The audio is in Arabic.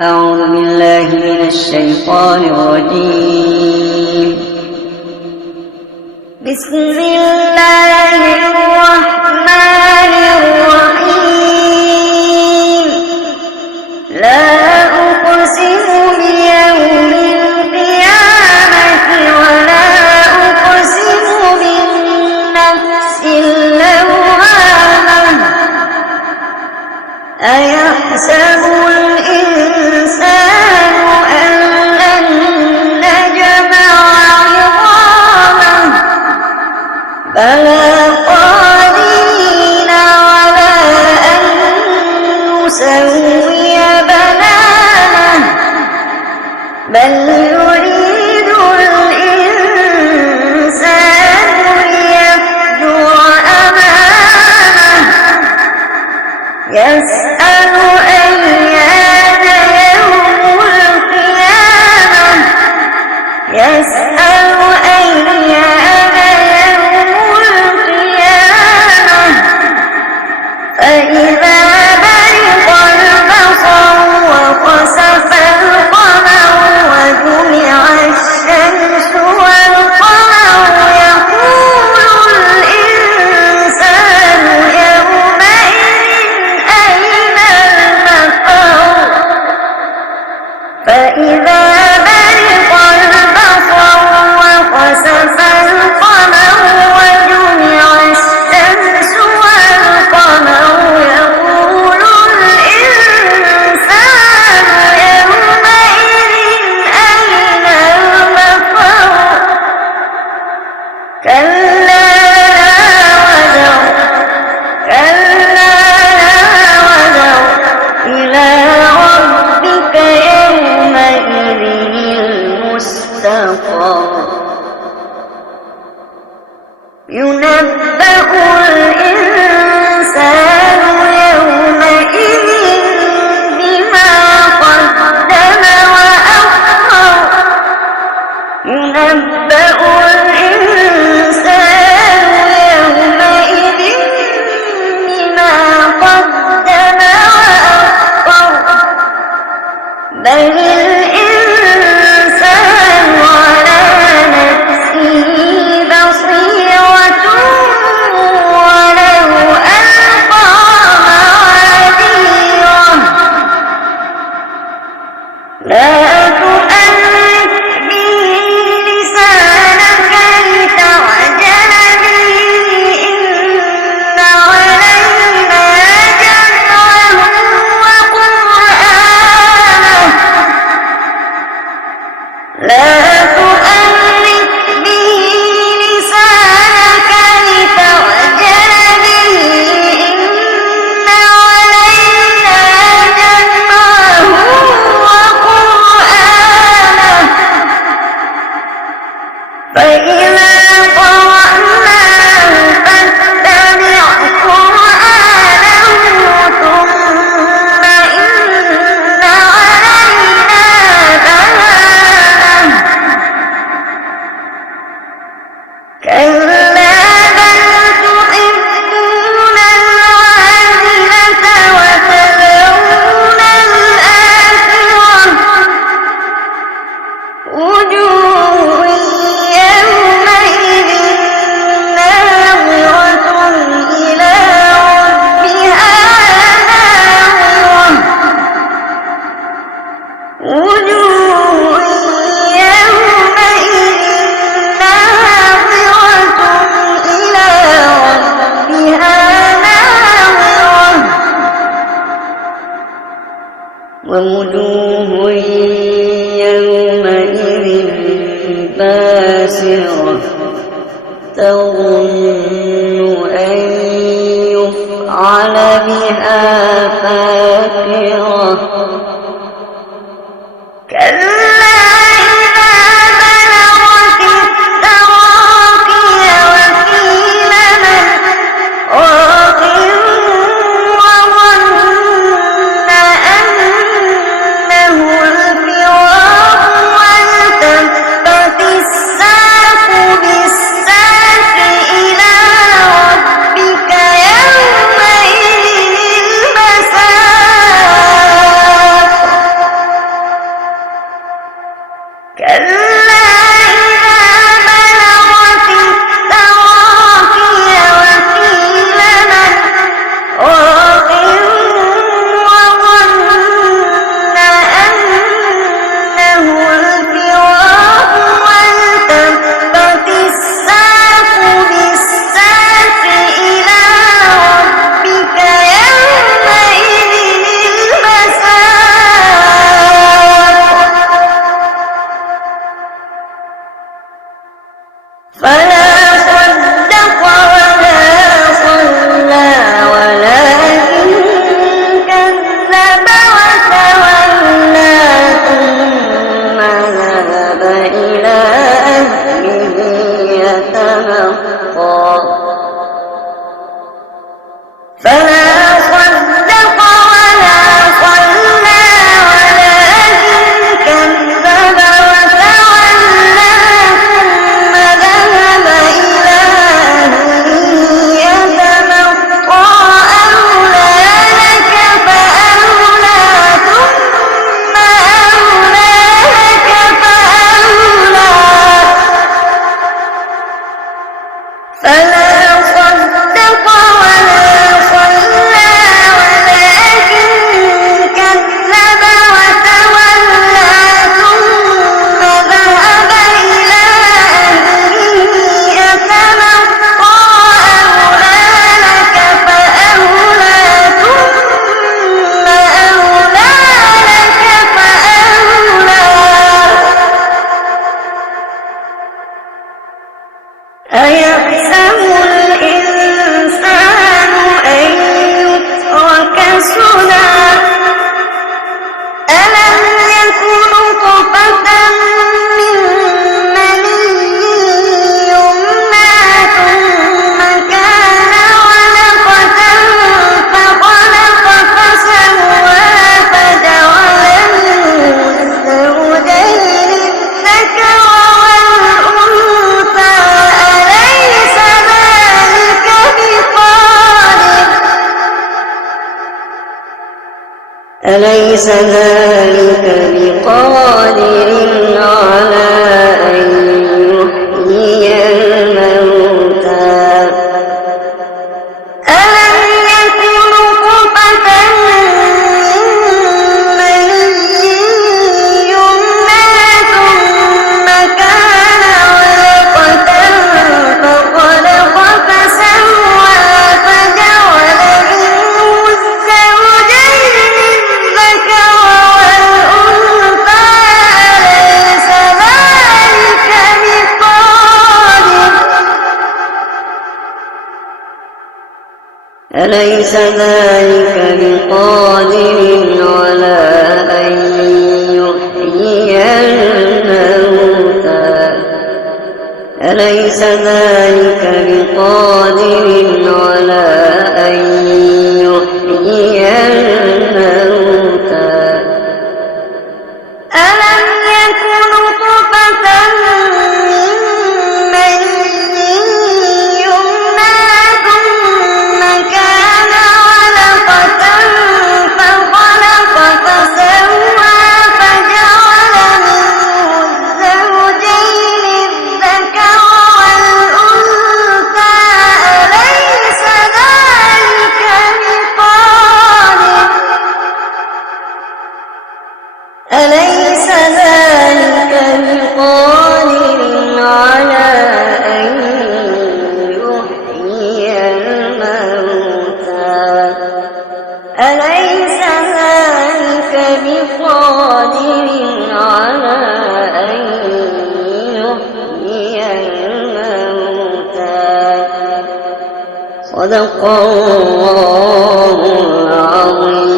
أعوذ بالله من الشيطان الرجيم. بسم الله الرحمن الرحيم. لا أقسم بيوم القيامة ولا أقسم بالنفس اللوامة. أيحسب الإنسان أن لن نجمع عظامه بلى قادرين على أن نسوي بنانه بل يريد الإنسان ليفجر أمامه يسأل أيان يوم القيامة يسأل أيان يوم القيامة فإذا برق البصر وخسف القمر وجمع الشمس والقمر يقول الإنسان يومئذ أين المفر فإذا برق البصر وخسف القمر وجمع الشمس والقمر يقول الإنسان يومئذ أين المفر كلا لا وزر إلى ربك يومئذ المستقر ينبأ الإنسان يومئذ بما قدم وأخر ينبأ الإنسان يومئذ بما قدم وأخر بل الإنسان على نفسه بصيرة ولو ألقى معاذيره لا تؤنك به لسانك لتعجل به إن علينا جمعه وقرآنه لا تؤنك به لسانك لتعجل به إن علينا جمعه وقرآنه فإذا قرأناه فاتبع قرآنه ثم إن علينا بيانه كلا بل تحبون العاجلة وتذرون الآخرة وجوه يومئذ ناظرة إلى ربها ناظرة وجوه يومئذ ناظرة إلى ربها ناظرة ووجوه يومئذ باسرة تظن أن يفعل بها فاقرة كلا إذا بلغت التراقي وقيل من راق وظن أنه الفراق والتفت الساق بالساق إلى ربك يومئذ المساق أليس ذلك بقادر على أن يحيي الموتى ألم يكن نطفة من مني يمنى ثم كان علقة فخلق فسوى فجعل منه الزوجين الذكر والأنثى أليس ذلك بقادر على أن يحيي الموتى أليس ذلك بقادر على أن يحيي الموتى ألم يكن نطفة من مني يمنى ثم كان علقة فخلق فسوى فجعل منه الزوجين الذكر والأنثى أليس ذلك بقادر على أن يحيي الموتى أليس ذلك بقادر على أن يحيي الموتى صدق الله العظيم.